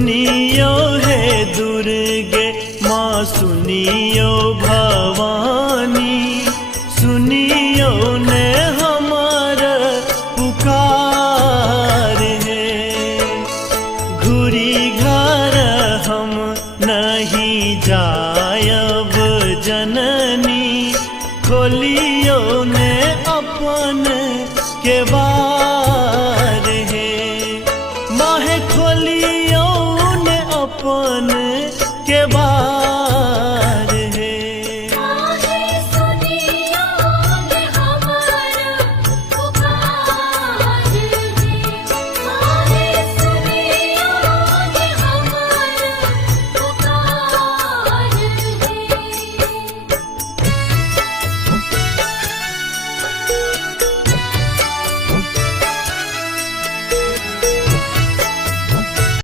सुनियो हे दुर्गे माँ, सुनियो भवानी, सुनियो ने हमारा पुकार है। घुरी घर हम नहीं जायब जननी, खोलियो ने अपन के बार है। माहे खोलियो ने अपन के बार